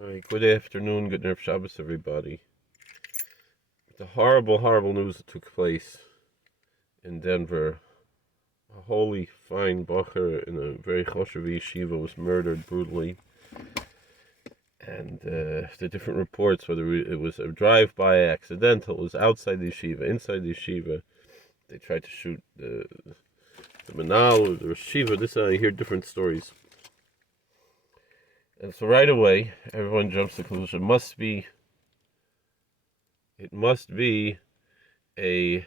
All right, good afternoon, good Nerf Shabbos, everybody. The horrible, horrible news that took place in Denver. A holy, fine bacher in a very choshev yeshiva was murdered brutally. And the different reports, whether it was a drive-by accidental, it was outside the yeshiva, inside the yeshiva. They tried to shoot the manal, the yeshiva. I hear different stories. And so right away, everyone jumps to the conclusion, it must be a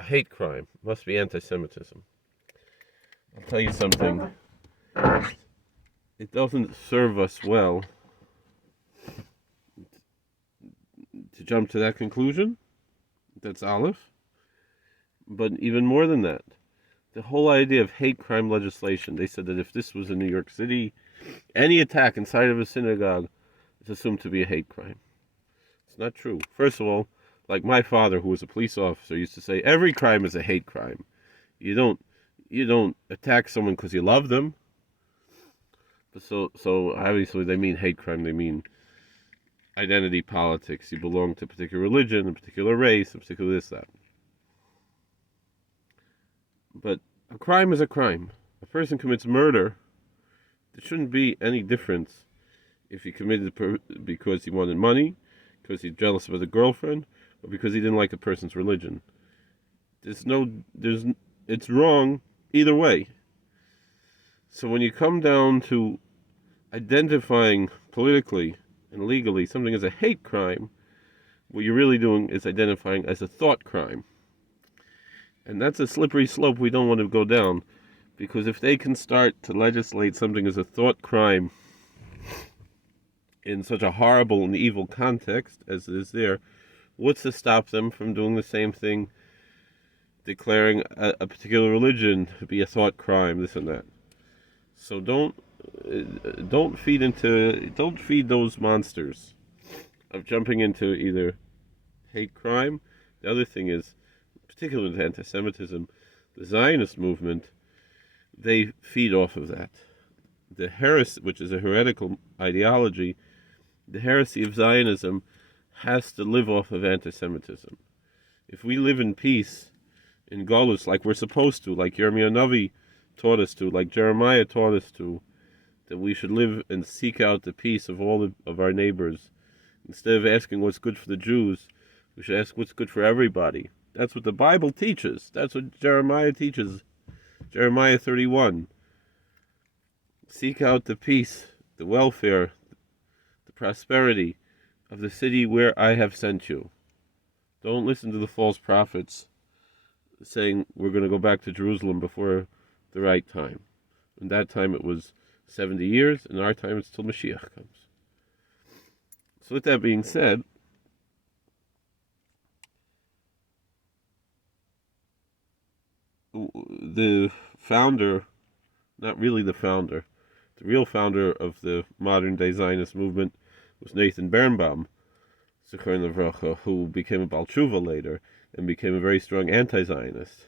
hate crime, must be anti-Semitism. I'll tell you something. It doesn't serve us well to jump to that conclusion. That's Aleph. But even more than that, the whole idea of hate crime legislation, they said that if this was in New York City, any attack inside of a synagogue is assumed to be a hate crime. It's not true. First of all, like my father, who was a police officer, used to say, every crime is a hate crime. You don't attack someone because you love them. So obviously they mean hate crime. They mean identity politics. You belong to a particular religion, a particular race, a particular this, that. But a crime is a crime. A person commits murder. There shouldn't be any difference if he committed it because he wanted money, because he's jealous of a girlfriend, or because he didn't like a person's religion. It's wrong either way. So when you come down to identifying politically and legally something as a hate crime, what you're really doing is identifying as a thought crime. And that's a slippery slope we don't want to go down, because if they can start to legislate something as a thought crime in such a horrible and evil context as it is there, what's to stop them from doing the same thing, declaring a particular religion to be a thought crime, this and that? So don't feed those monsters of jumping into either hate crime. The other thing is, particularly with anti-Semitism, the Zionist movement, they feed off of that. The heresy, which is a heretical ideology, the heresy of Zionism has to live off of anti-Semitism. If we live in peace, in Golus, like we're supposed to, like Yirmiyahu Navi taught us to, like Jeremiah taught us to, that we should live and seek out the peace of all of our neighbors. Instead of asking what's good for the Jews, we should ask what's good for everybody. That's what the Bible teaches. That's what Jeremiah teaches. Jeremiah 31. Seek out the peace, the welfare, the prosperity of the city where I have sent you. Don't listen to the false prophets saying we're going to go back to Jerusalem before the right time. In that time it was 70 years. In our time it's till Mashiach comes. So with that being said, the founder, not really the founder, the real founder of the modern day Zionist movement was Nathan Birnbaum, Zichron Livracha, who became a Baal Tshuva later and became a very strong anti-Zionist.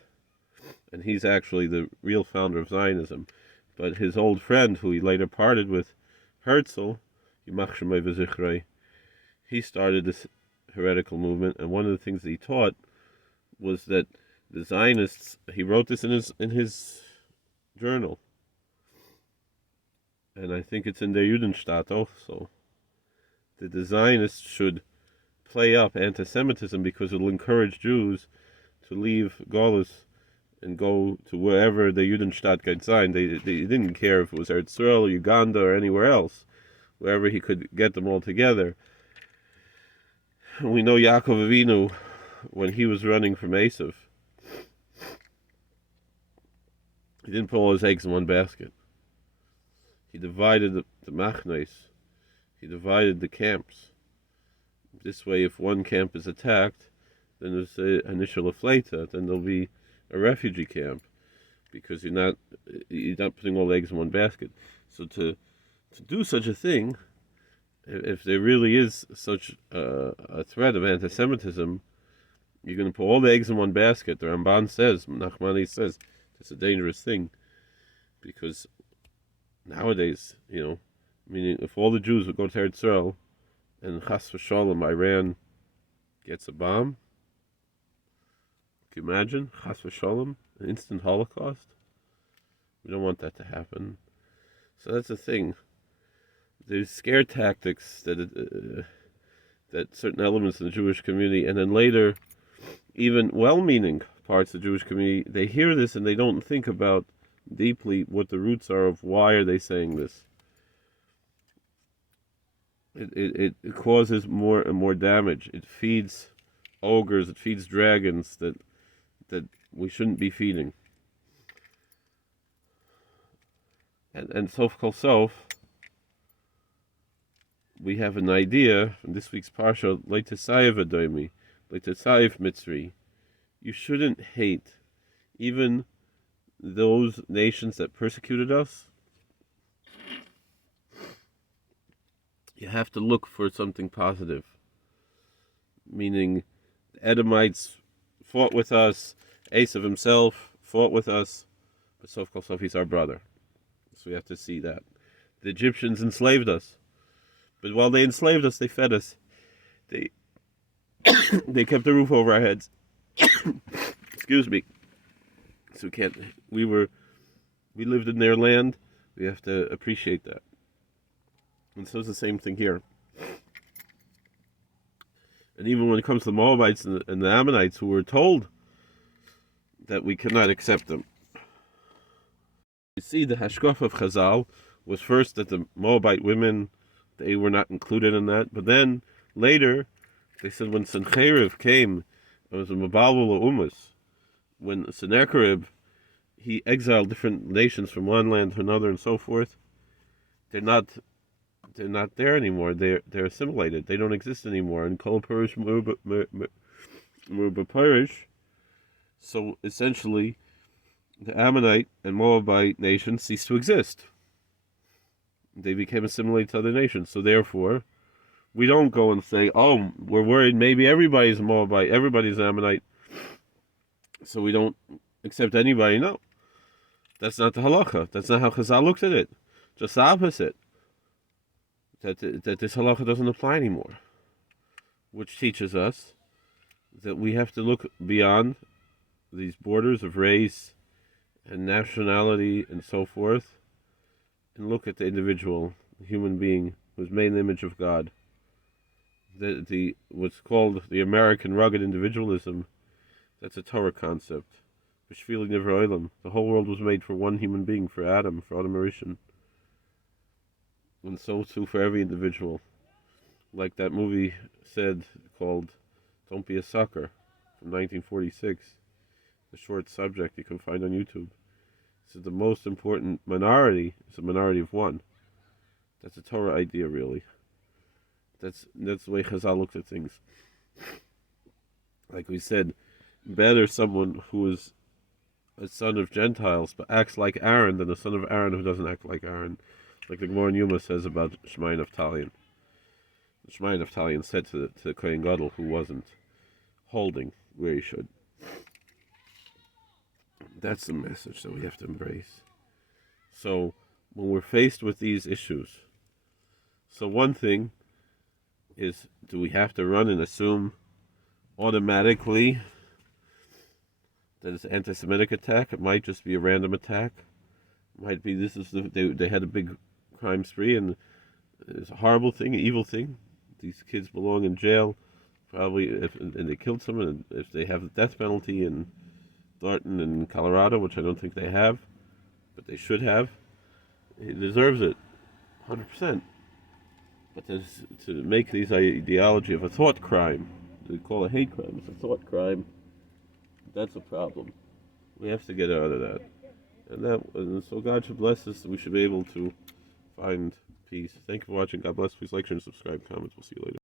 And he's actually the real founder of Zionism. But his old friend, who he later parted with, Herzl, Yimach Shemay V'Zichrei, he started this heretical movement, and one of the things that he taught was that the Zionists, he wrote this in his journal, and I think it's in der Judenstaat also, that the Zionists should play up anti-Semitism because it'll encourage Jews to leave Golus and go to wherever the Judenstaat got signed. They didn't care if it was Eretz Yisrael or Uganda or anywhere else, wherever he could get them all together. We know Yaakov Avinu, when he was running from Esav, he didn't put all his eggs in one basket. He divided the machnes. He divided the camps. This way, if one camp is attacked, then there's an initial afleta, then there'll be a refugee camp, because you're not putting all the eggs in one basket. So to do such a thing, if there really is such a threat of anti-Semitism, you're going to put all the eggs in one basket. The Ramban says, Nachmani says, it's a dangerous thing, because nowadays, Meaning, if all the Jews would go to Eretz Yisrael, and Chas v'Shalom, Iran gets a bomb, can you imagine? Chas v'Shalom, an instant Holocaust? We don't want that to happen. So that's the thing. There's scare tactics that certain elements in the Jewish community, and then later, even well-meaning parts of the Jewish community, they hear this and they don't think about deeply what the roots are of why are they saying this. It causes more and more damage. It feeds ogres, it feeds dragons that we shouldn't be feeding. And sof kol sof, we have an idea from this week's parsha, Leitesayev Adoimi, Leitesayev Mitzri. You shouldn't hate even those nations that persecuted us. You have to look for something positive. Meaning, the Edomites fought with us, Esav himself fought with us, but sof kol sof, he's our brother. So we have to see that. The Egyptians enslaved us. But while they enslaved us, they fed us. They they kept the roof over our heads. Excuse me. So we lived in their land. We have to appreciate that. And so it's the same thing here. And even when it comes to the Moabites and the Ammonites, who were told that we cannot accept them. You see, the hashkaf of Chazal was first that the Moabite women, they were not included in that. But then, later, they said when Sennacherib came, it was a Mabalul Umas. When Sennacherib, he exiled different nations from one land to another and so forth, they're not there anymore. They're assimilated. They don't exist anymore. And Kol Parish Merubah Parish. So essentially, the Ammonite and Moabite nations ceased to exist. They became assimilated to other nations. So therefore, we don't go and say, oh, we're worried maybe everybody's a Moabite, everybody's Ammonite, so we don't accept anybody. No. That's not the halacha. That's not how Chazal looks at it. Just the opposite. That this halacha doesn't apply anymore. Which teaches us that we have to look beyond these borders of race and nationality and so forth, and look at the individual, the human being who's made in the image of God. The what's called the American rugged individualism, that's a Torah concept. The whole world was made for one human being, for Adam Harishon. And so too for every individual. Like that movie said, called Don't Be a Sucker, from 1946. A short subject you can find on YouTube. So the most important minority is a minority of one. That's a Torah idea, really. That's the way Chazal looks at things. Like we said, better someone who is a son of Gentiles but acts like Aaron than a son of Aaron who doesn't act like Aaron. Like the Gemara in Yuma says about Shmai Naftalion. Shmai Naftalion said to the Kohen Gadol who wasn't holding where he should. That's the message that we have to embrace. So, when we're faced with these issues, so one thing is, do we have to run and assume automatically that it's an anti-Semitic attack? It might just be a random attack. It might be they had a big crime spree and it's a horrible thing, an evil thing. These kids belong in jail, probably, and they killed someone. And if they have the death penalty in Thornton and Colorado, which I don't think they have, but they should have, he deserves it, 100%. But to make these ideology of a thought crime, they call it hate crime, it's a thought crime, that's a problem. We have to get out of that. And so God should bless us, we should be able to find peace. Thank you for watching. God bless. Please like, share, and subscribe, comments. We'll see you later.